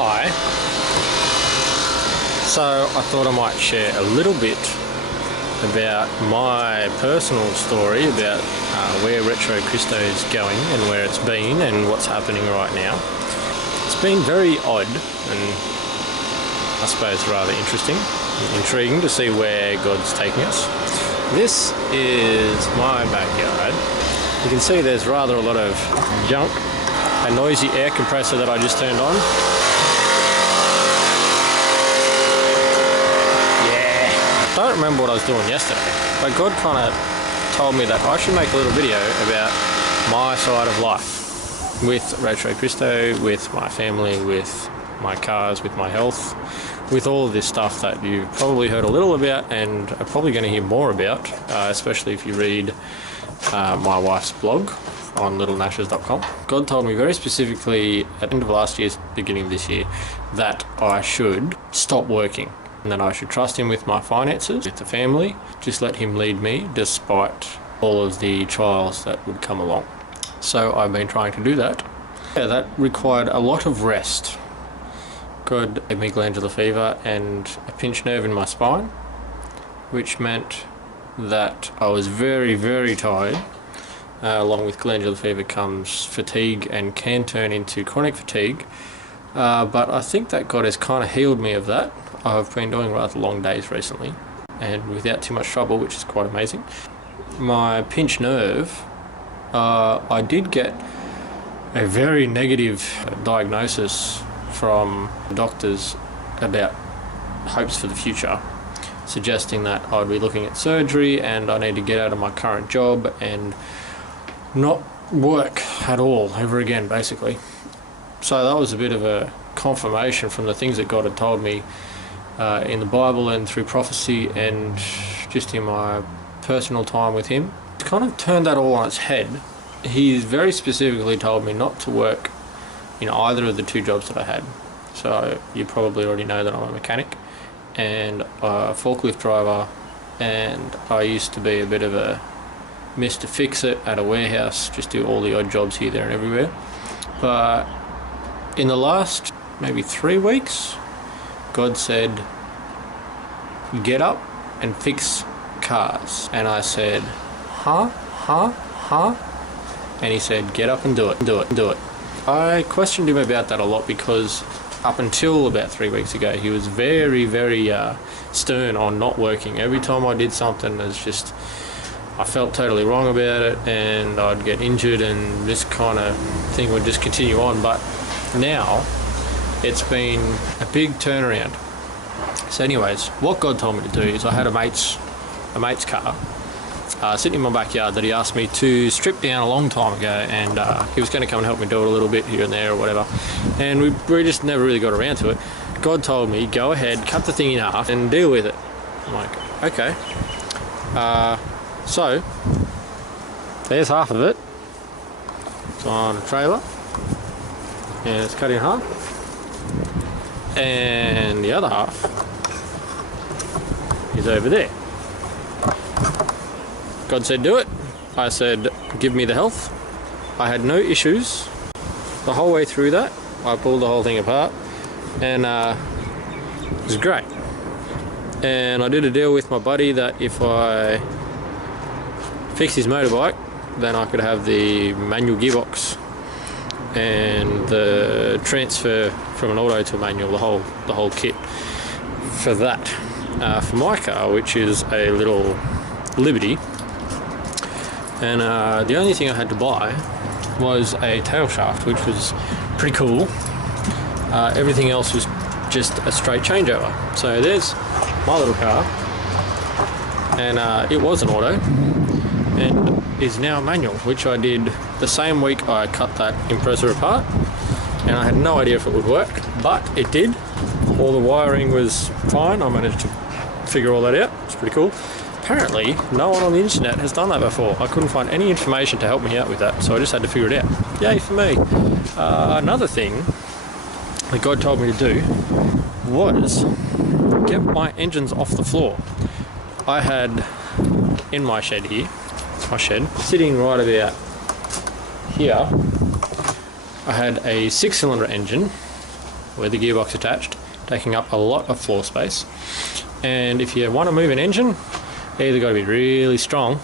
Hi. So I thought I might share a little bit about my personal story about where Retro Christo is going and where it's been and what's happening right now. It's been very odd and I suppose rather interesting and intriguing to see where God's taking us. This is my backyard. You can see there's rather a lot of junk. A noisy air compressor that I just turned on. Yeah. I don't remember what I was doing yesterday, but God kind of told me that I should make a little video about my side of life with Retro Christo, with my family, with my cars, with my health, with all of this stuff that you've probably heard a little about and are probably going to hear more about, especially if you read my wife's blog on littlnashes.com. God told me very specifically at the end of last year, beginning of this year, that I should stop working and that I should trust him with my finances, with the family, just let him lead me despite all of the trials that would come along. So I've been trying to do that. Yeah, that required a lot of rest. God gave me glandular fever and a pinched nerve in my spine, which meant that I was very, very tired. Along with glandular fever comes fatigue and can turn into chronic fatigue. But I think that God has kind of healed me of that. I've been doing rather long days recently and without too much trouble, which is quite amazing. My pinched nerve, I did get a very negative diagnosis from doctors about hopes for the future, suggesting that I'd be looking at surgery and I need to get out of my current job and not work at all ever again, basically. So that was a bit of a confirmation from the things that God had told me in the Bible and through prophecy and just in my personal time with him. It's kind of turned that all on its head. He very specifically told me not to work in either of the two jobs that I had. So you probably already know that I'm a mechanic and a forklift driver, and I used to be a bit of a Mr. Fix-It at a warehouse, just do all the odd jobs here, there and everywhere. But in the last maybe 3 weeks, God said, get up and fix cars. And I said, huh? And he said, get up and do it. I questioned him about that a lot because up until about 3 weeks ago, he was very, very stern on not working. Every time I did something, it's just, I felt totally wrong about it and I'd get injured and this kind of thing would just continue on. But now it's been a big turnaround. So anyways, what God told me to do is I had a mate's car sitting in my backyard that he asked me to strip down a long time ago, and he was going to come and help me do it a little bit here and there or whatever, and we just never really got around to it. God told me, go ahead, cut the thing in half and deal with it. I'm like, okay. So there's half of it. It's on a trailer and it's cut in half, and the other half is over there. God said do it. I said give me the health. I had no issues the whole way through that. I pulled the whole thing apart and it was great. And I did a deal with my buddy that if I fixed his motorbike, then I could have the manual gearbox and the transfer from an auto to a manual, the whole kit for that. For my car, which is a little Liberty, and the only thing I had to buy was a tail shaft, which was pretty cool. Everything else was just a straight changeover. So there's my little car, and it was an auto and is now manual, which I did the same week I cut that compressor apart, and I had no idea if it would work, but it did. All the wiring was fine. I managed to figure all that out. It's pretty cool. Apparently no one on the internet has done that before. I couldn't find any information to help me out with that, so I just had to figure it out. Yay for me. Another thing that God told me to do was get my engines off the floor. I had in my shed here, sitting right about here, I had a 6-cylinder engine with the gearbox attached, taking up a lot of floor space. And if you want to move an engine, you either got to be really strong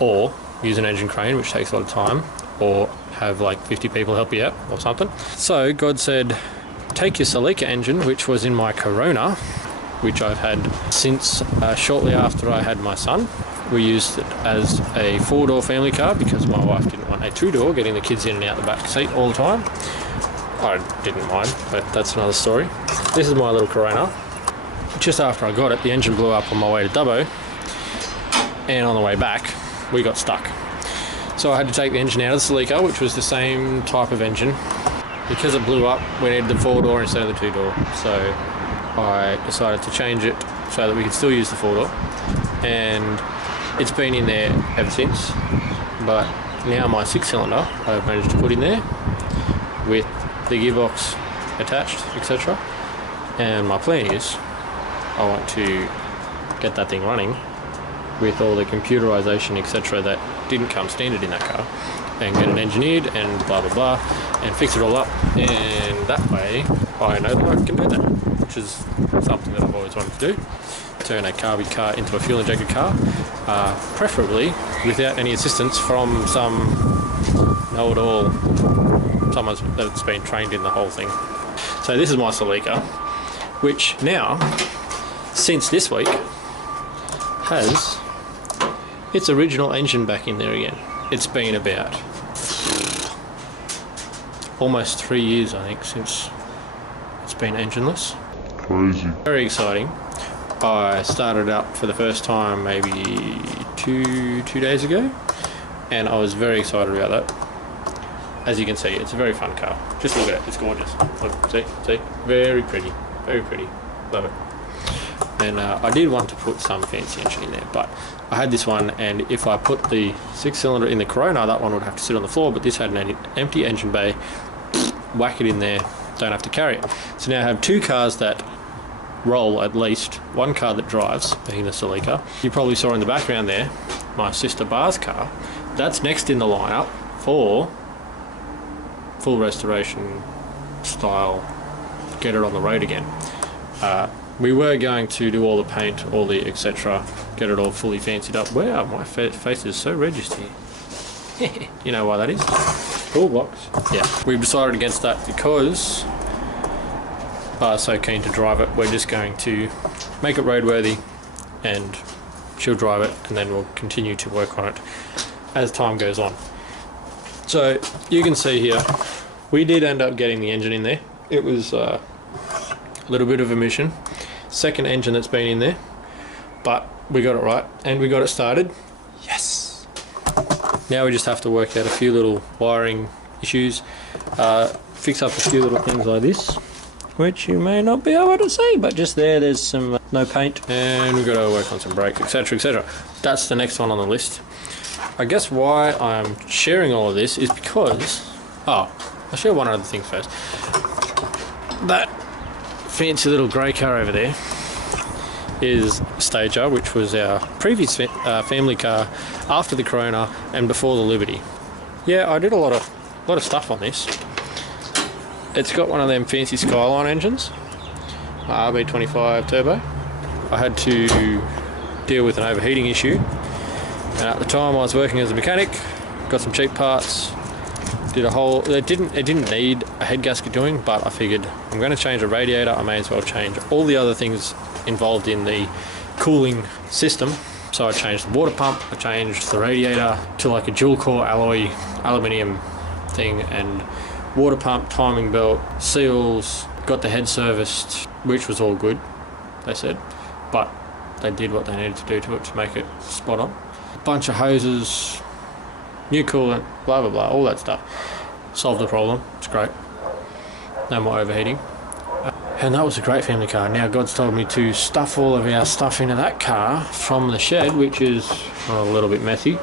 or use an engine crane, which takes a lot of time, or have like 50 people help you out or something. So God said, take your Celica engine, which was in my Corona, which I've had since shortly after I had my son. We used it as a 4-door family car because my wife didn't want a 2-door, getting the kids in and out the back seat all the time. I didn't mind, but that's another story. This is my little Corona. Just after I got it, the engine blew up on my way to Dubbo, and on the way back, we got stuck. So I had to take the engine out of the Celica, which was the same type of engine. Because it blew up, we needed the 4-door instead of the 2-door. So I decided to change it so that we could still use the 4-door. And it's been in there ever since. But now my 6-cylinder I've managed to put in there with the gearbox attached, etc. And my plan is I want to get that thing running with all the computerization, etc. that didn't come standard in that car, and get it engineered and blah blah blah, and fix it all up, and that way I know that I can do that, which is something that I've always wanted to do. Turn a carby car into a fuel injected car, preferably without any assistance from some know-it-all, someone that's been trained in the whole thing. So this is my Celica, which now, since this week, has its original engine back in there again. It's been about almost 3 years, I think, since it's been engineless. Crazy. Very exciting. I started up for the first time maybe two days ago, and I was very excited about that. As you can see, it's a very fun car. Just look at it, it's gorgeous. Look, see, very pretty, very pretty. Love it. And I did want to put some fancy engine in there, but I had this one, and if I put the 6-cylinder in the Corona, that one would have to sit on the floor, but this had an empty engine bay. Whack it in there, don't have to carry it. So now I have 2 cars that roll at least, 1 car that drives, being the Celica. You probably saw in the background there, my sister Bar's car. That's next in the lineup for full restoration style, get it on the road again. We were going to do all the paint, all the etc., get it all fully fancied up. Wow, my face is so red just here. You know why that is? Cool blocks. Yeah, we decided against that because Bar's so keen to drive it. We're just going to make it roadworthy, and she'll drive it, and then we'll continue to work on it as time goes on. So you can see here, we did end up getting the engine in there. It was a little bit of a mission. Second engine that's been in there, but we got it right and we got it started. Yes! Now we just have to work out a few little wiring issues, fix up a few little things like this, which you may not be able to see, but just there's some no paint, and we've got to work on some brakes, etc, etc. That's the next one on the list. I guess why I'm sharing all of this is because, I'll share one other thing first. That fancy little grey car over there is Stager, which was our previous family car after the Corona and before the Liberty. Yeah, I did a lot of stuff on this. It's got one of them fancy Skyline engines, RB25 turbo. I had to deal with an overheating issue, and at the time I was working as a mechanic, got some cheap parts, did a whole, it didn't need a head gasket doing, but I figured I'm going to change a radiator, I may as well change all the other things involved in the cooling system. So I changed the water pump, I changed the radiator to like a dual core alloy aluminium thing, and water pump, timing belt, seals, got the head serviced, which was all good, they said, but they did what they needed to do to it to make it spot on. Bunch of hoses, new coolant, blah blah blah, all that stuff. Solved the problem, it's great. No more overheating. And that was a great family car. Now God's told me to stuff all of our stuff into that car from the shed, which is a little bit messy,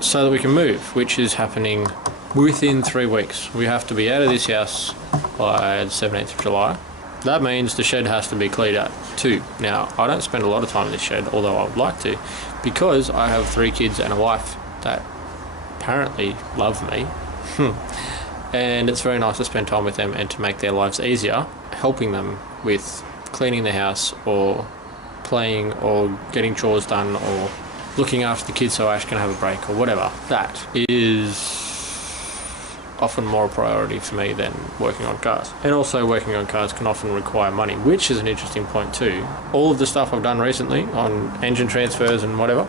so that we can move, which is happening within 3 weeks. We have to be out of this house by the 17th of July. That means the shed has to be cleared out too. Now, I don't spend a lot of time in this shed, although I would like to, because I have 3 kids and a wife that apparently love me. and it's very nice to spend time with them and to make their lives easier, helping them with cleaning the house or playing or getting chores done or looking after the kids so Ash can have a break or whatever. That is often more a priority for me than working on cars. And also working on cars can often require money, which is an interesting point too. All of the stuff I've done recently on engine transfers and whatever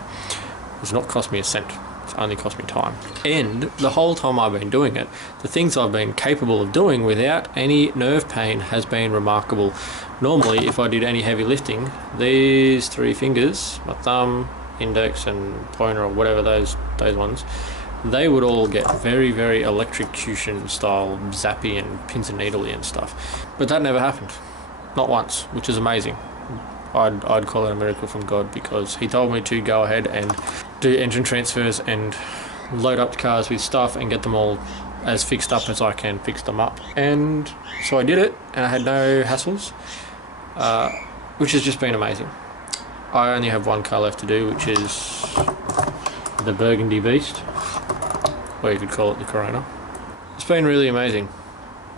has not cost me a cent. It's only cost me time. And the whole time I've been doing it, the things I've been capable of doing without any nerve pain has been remarkable. Normally, if I did any heavy lifting, these three fingers, my thumb, index and pointer or whatever those ones, they would all get very, very electrocution style zappy and pins and needly and stuff. But that never happened. Not once, which is amazing. I'd call it a miracle from God, because he told me to go ahead and do engine transfers and load up the cars with stuff and get them all as fixed up as I can fix them up. And so I did it, and I had no hassles, which has just been amazing. I only have one car left to do, which is the Burgundy Beast, or you could call it the Corona. It's been really amazing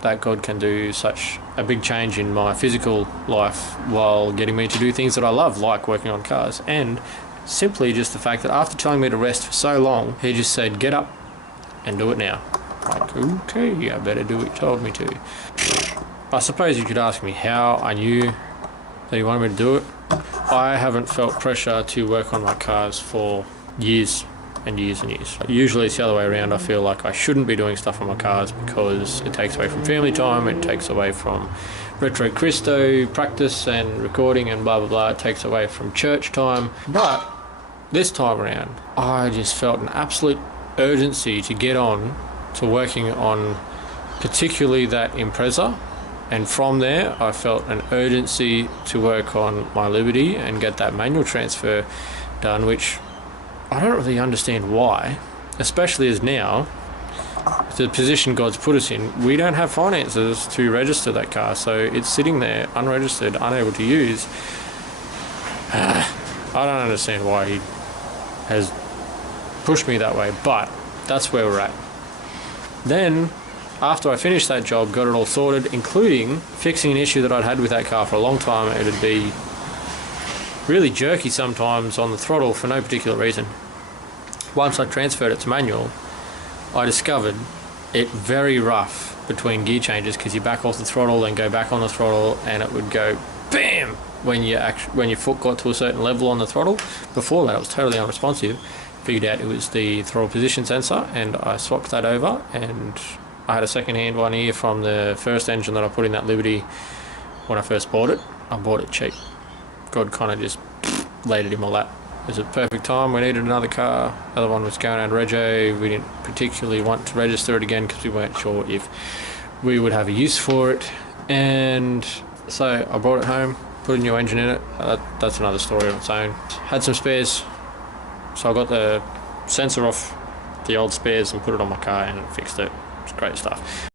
that God can do such a big change in my physical life while getting me to do things that I love, like working on cars. And simply just the fact that after telling me to rest for so long, he just said, get up and do it now. Like, okay, I better do what you told me to. I suppose you could ask me how I knew that he wanted me to do it. I haven't felt pressure to work on my cars for years and years and years. Usually it's the other way around. I feel like I shouldn't be doing stuff on my cars because it takes away from family time, it takes away from Retro Cristo practice and recording and blah blah blah, it takes away from church time. But this time around, I just felt an absolute urgency to get on to working on particularly that Impreza, and from there I felt an urgency to work on my Liberty and get that manual transfer done, which I don't really understand why, especially as now, the position God's put us in, we don't have finances to register that car, so it's sitting there unregistered, unable to use. I don't understand why he has pushed me that way, but that's where we're at. Then, after I finished that job, got it all sorted, including fixing an issue that I'd had with that car for a long time. It'd be really jerky sometimes on the throttle for no particular reason. Once I transferred it to manual, I discovered it very rough between gear changes, because you back off the throttle and go back on the throttle, and it would go BAM when your foot got to a certain level on the throttle. Before that, it was totally unresponsive. Figured out it was the throttle position sensor, and I swapped that over, and I had a second-hand one here from the first engine that I put in that Liberty when I first bought it. I bought it cheap. God kind of just laid it in my lap. It was a perfect time. We needed another car. The other one was going around rego. We didn't particularly want to register it again because we weren't sure if we would have a use for it. And so I brought it home, put a new engine in it. That's another story of its own. Had some spares, so I got the sensor off the old spares and put it on my car and it fixed it. It's great stuff.